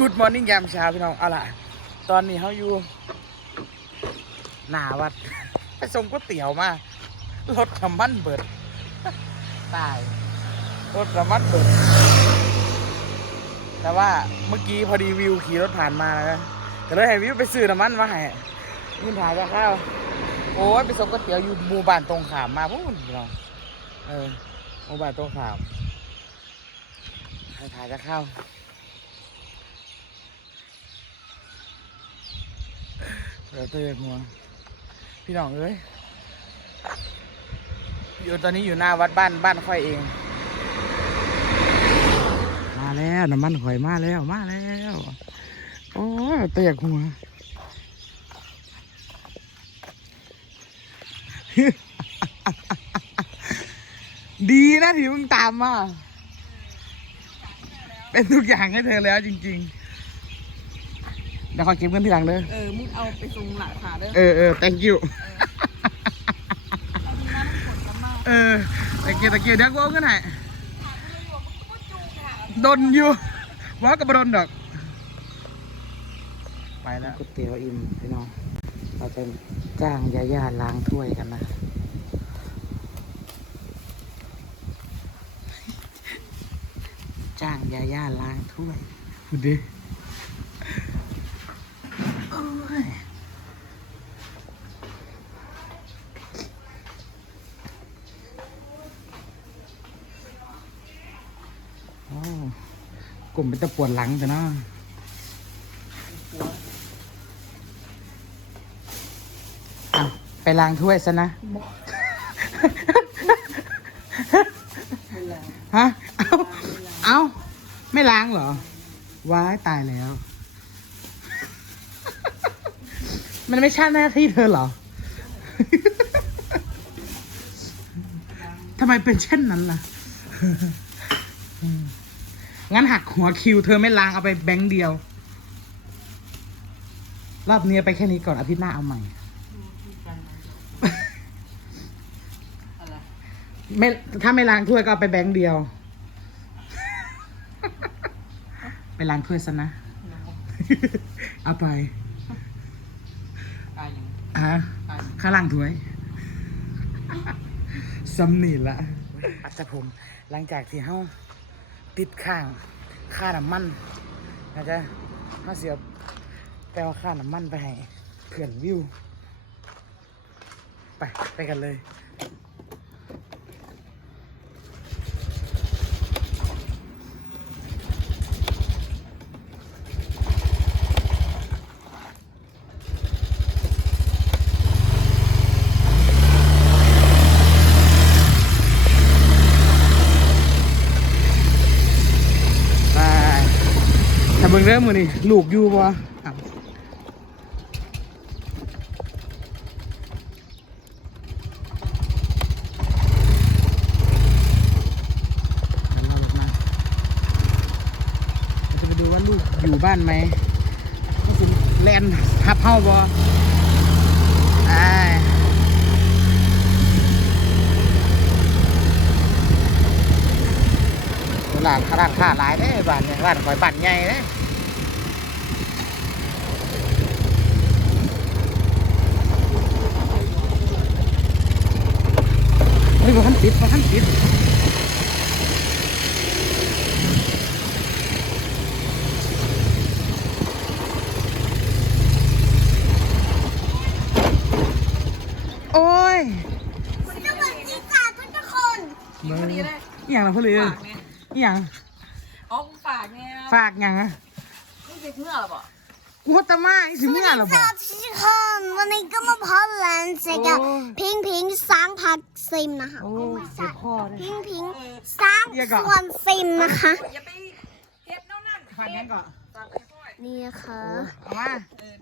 กูดมอร์นิ่งยามเช้าพี่น้องเอาล่ะ ตอนนี้เขาอยู่ หน้าวัด ไปส่งก๋วยเตี๋ยวมารถน้ำมันเบิด ตายรถน้ำมันเบิด แต่ว่าเมื่อกี้พอดีวิวขี่รถผ่านมานะก็เลยให้วิวไปซื้อน้ำมันมาให้ยื่นถ่ายจะข้าวโอ้ยไปส่งก๋วยเตี๋ยวอยู่หมู่บ้านตรงขามมาพูดพี่น้องเออหมู่บ้านตรงขามให้ถ่ายจะข้าว เดี๋ยวเตือนหัวพี่น้องเอ้ยอยู่ตอนนี้อยู่หน้าวัดบ้านบ้านค่อยเอง มาแล้วน้ำมันข่อยมาแล้วมาแล้วโอ้เตียกหัวดีนะที่มึงตามมา เป็นทุกอย่างให้เธอแล้วจริง ๆ ดี๋ยวขอเก็บเงินทีหลังเด้อ เออ มึงเอาไปส่งหลักฐานเด้อเออเออ thank you เอาดีนะมึงกดกันมากเออ thank you thank you เดี๋ยวกูเอาเงินให้ดนอยู่ว่ากับบดนดอก ไปแล้ว ก๋วยเตี๋ยวอิ่มพี่น้อง เราจะจ้างยาย่าล้างถ้วยกันนะ จ้างยาย่าล้างถ้วยดูดิโอ้ยโอ้ กลุ่มเป็นตะปวดหลังแต่เนาะอะไปล้างถ้วยซะนะฮะ เอา เอา ไม่ล้างเหรอว้ายตายแล้ว มันไม่ใช่หน้าที่เธอเหรอ ทำไมเป็นเช่นนั้นล่ะ งั้นหักหัวคิว เธอไม่ล้างเอาไปแบงค์เดียว รอบนี้ไปแค่นี้ก่อนอาทิตย์หน้าเอาใหม่ ไม่ถ้าไม่ล้างถ้วยก็เอาไปแบงค์เดียว ไปล้างถ้วยซะนะ เอาไป ตายยังฮะตายข้างล่างถ้วยสำนีละอัตผมหลังจากที่เฮาติดข้างค่าน้ำมันนะจ๊ะเฮาเสียแปลว่าค่าน้ำมันไปให้เพื่อนวิว ไป ไปกันเลย ถ้าเริ่มมือนี่ลูกอยู่บ่อ้าวงั้นเราลงมาเราจะอยู่บ้านไหมแลนทับเฮาบ่ไอ้ร้านร้านค้าหลายเด้บ้านเนี่ยร้านข่อยบ้านใหญ่เด้ ฮ้ยบ่ทันปิดบ่ทันปิดโอ้ยสวัสดีค่ะทุกคนกินพอดีเลยอหย่างละพ่อเรือฝากเนี่ยอหย่างอ๋อกูฝากเนี่ยฝากอย่างอะนี่เด็กเมื่อหรอเปล่ากูตะมาอีสิเมื่อหรอสบ่วัสดีค่ะวันนี้ก็มาพอแลนด์เสกับโอ้พิงพิงสร้างผัก ซิมนะคะโอ้เจ็บคอเลยพิงพิงสร้างเรียกก่อนส่วนซิมนะคะอย่าไปเฮ็ดเน่านั่นฝากยังก่อนฝากไปค่อยนี่นะคะเอามา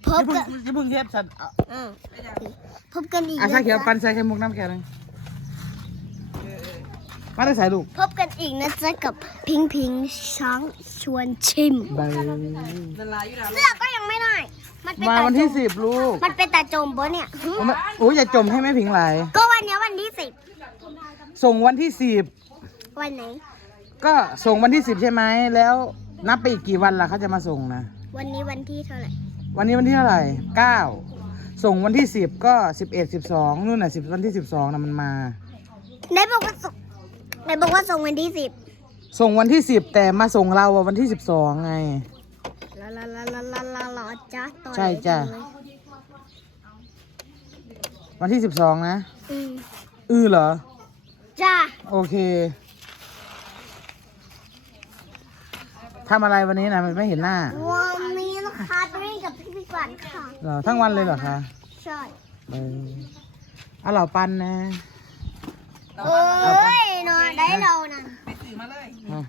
พบจะกันพึ่งจะพึ่งเทปสันเอาอืมไปยังพบกันอีกอะนะชาเขียวจ๊ะปันใส่ไข่มุกน้ำแข็งเลยเออเออมาได้ใส่ลูก พบกันอีกนะจ๊ะกับพิงพิงช้างชวนชิมใบเวลาอยู่แล้วเสื้อก็ยังไม่ได้ มันเป็นมาตาวันจที่มสิบลูก มันเป็นตาจมปะเนี่ยหึโอ้ไม่โอ้ยอย่าจมให้แม่ผิงไหลก็วันเนี้ยวัน ที่สิบส่งวันที่สิบวันไหน ก็ส่งวันที่สิบใช่ไหมแล้วนับไปอีกกี่วันล่ะเขาจะมาส่งนะวันนี้วันที่เท่าไหร่วันนี้วันที่เท่าไหร่เก้าส่งวันที่สิบก็สิบเอ็ดสิบสองนู่นน่ะสิบวันที่สิบสองนะมันมาได้บอกว่าส่งได้บอกว่าส่งวันที่สิบส่งวันที่สิบแต่มาส่งเราอะวันที่สิบสองไงลาลาลาลาลาลาลาจ้าต่อใช่จ้ะวันที่สิบสองนะ อืม อือเหรอ จ้าโอเคทำอะไรวันนี้นะไม่เห็นหน้าวันนี้นะคะไปเล่นกับพี่พี่ฝันค่ะเหรอทั้งวันเลยเหรอคะใช่เออเอาเหล่าปันนะโอ้ยนอนได้เรานั่นไปซื้อมาเลยเอา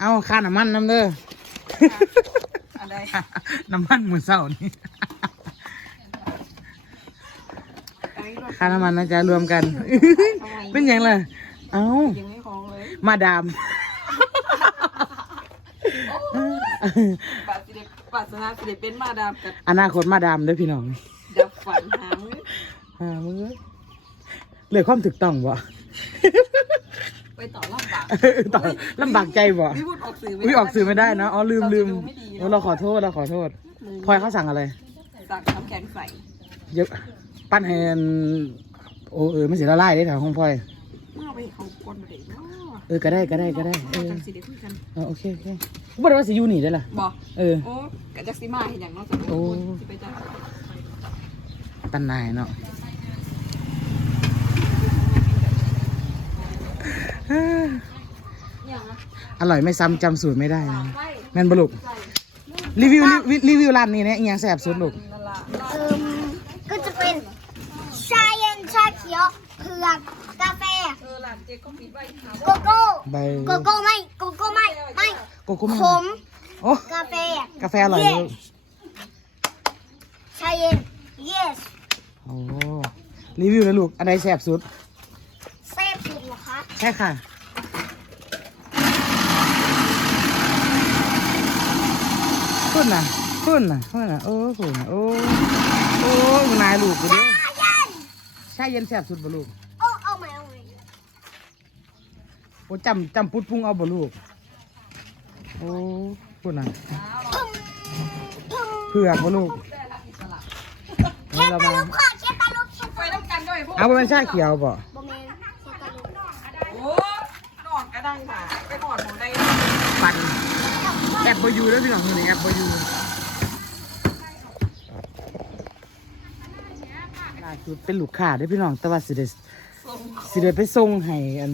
เอาค่าน้ำมันน้ำเด้ออันใดน้ำมันมือเศร้านี่ อันนี้รถ ค่าน้ำมันนะจ๊ะรวมกัน เป็นยังไงเอ้า ยังไม่ของเลย มาดาม บาดสิเดบาดสนาสิเดเป็นมาดามกับอนาคตมาดามเด้วยพี่น้องดับฝันหามืออ่ามึงเอ้ยเหลือความถูกต้องบ่ ไปต่อลำบากต่อลำบากใจบ่พี่พูดออกสื่ออุ้ยออกสื่อไม่ได้นะอ๋อลืมลืมเราจะดูไม่ดีโอ้เราขอโทษเราขอโทษพลอยเขาสั่งอะไรสั่งน้ำแข็งใสเยอะ ปั้นให้อันโอ้เออไม่เสียละลายได้แถวของพลอยเมื่อไปเขากวนมาเด็กเนาะเออก็ได้ก็ได้ก็ได้เออจังสิเด็กคุยกันเออโอเคโอเคบ่ได้ว่าสิอยู่นี่ได้อล่ะบอกเออ โอ้กะจักซิมาเห็นอย่างเนอกจากโอ้ สิไปจ้าตันนายเนาะเอ้ออย่างนะอร่อยไม่ซ้ำจำสูตรไม่ได้นะใช่แม่นบลุกใช่รีวิวรีวิวรีวิวร้านนี้เนี่ยอีหยังแสบสุดลูกนั่นละเอิมก็จะเป็นชาเย็นชาเขียวเผือกกาแฟ เออหลานเจ๊ก็ปิดไว้หา โกโก้ใบโกโก้ไม่โกโก้ไม่ไม่โกโก้ขมโอ้กาแฟกาแฟอร่อยเลยลูกชาเย็น yes โอ้รีวิวเลยลูกอันไหนแสบสุดแซ่บสุดเหรอคะใช่ค่ะขึ้นน่ะขึ้นน่ะขึ้นน่ะโอ้โหโอ้โอ้คุณนายลูกกูเด้ชาเย็นใช่เย็นแสบสุดบ่ลูก โอ้เอาใหม่เอาใหม่ โอ้จำจำปุดพุงเอาบ่ลูก โอ้คุณน่ะพึ่งพึ่งเผือกบ่ลูกเคตาลูกค่ะเคตาลูกสุดไปน้ำกันด้วยพวกเอาบ่เป็นชาเขียวบ่บะเมนเคตาลูกโอ้นอนก็ได้ค่ะไปนอนของได้ปั่นแอปบอยูแล้วพี่น้องคนนี้แอปบอยูล่าสุดเป็นลูกค้าได้อพี่น้องแต่ว่าสิเดส่งสิเดไปส่งให้อัน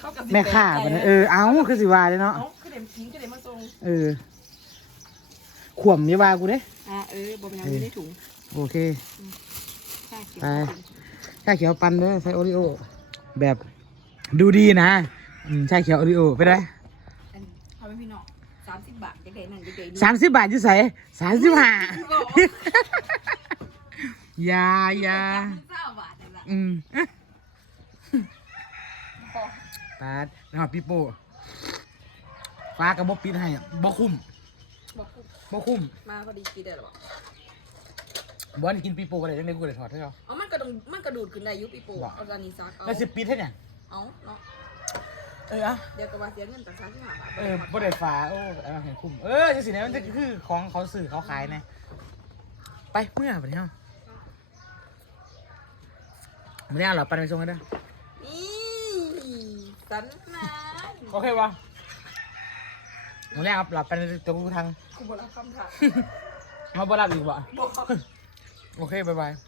เขากับ แม่ค้าบัดนั้นเออ เอาคือสิว่าเด้อเนาะ เอ้าคือเด็มทิ้งคือเด็มมาส่งเออขวมอย่าว่ากูเด้ อ่าเออบอกยังไม่ได้ถุงโอเค ใช่เก็บไป ชาเขียวปั่นเด้อใส่โอริโอ แบบดูดีนะอืมชาเขียวโอริโอไปได้อันนี้เอาไปพี่น้องสามสิบบาทจะได้นั่นจะได้นี่สามสิบบาทจะใส่สามสิบห้าอยาอยาเก้าบาทนั่นแหละอืม ปาดนะครับพี่โป้ฟ้ากับบปิดให้อะบ่คุ้มบอกกูบ่คุ้มมาพอดีกินได้หรอบ่ได้กินปีโป้อะไรจังได้กูได้ถอดให้เขาอ๋อมันกระดงมันกระดูดขึ้นได้อยุปีโป้ว่ะเอาจานีซักเอาแล้วสิปิดให้เนี่ยเอาเนาะเอออะเดี๋ยวกระบาเสียเงินแต่สามสิบห้าบาทเออบ่ได้ฟ้าโอ้เอาเห็นคุ้มเออจังสิเนี่ยมันจะคือของเขาสื่อเขาขายเนี่ยไปเมื่อบัดนี้เฮาไม่ได้เอาหรอปันไปส่งกันเด้อนี่ สันนะโอเคปะไม่ได้เอาหลับไปในตัวกูทางกูบอกรับคำถามมาบ่รับอีกบ่บอก โอเคบายบายบ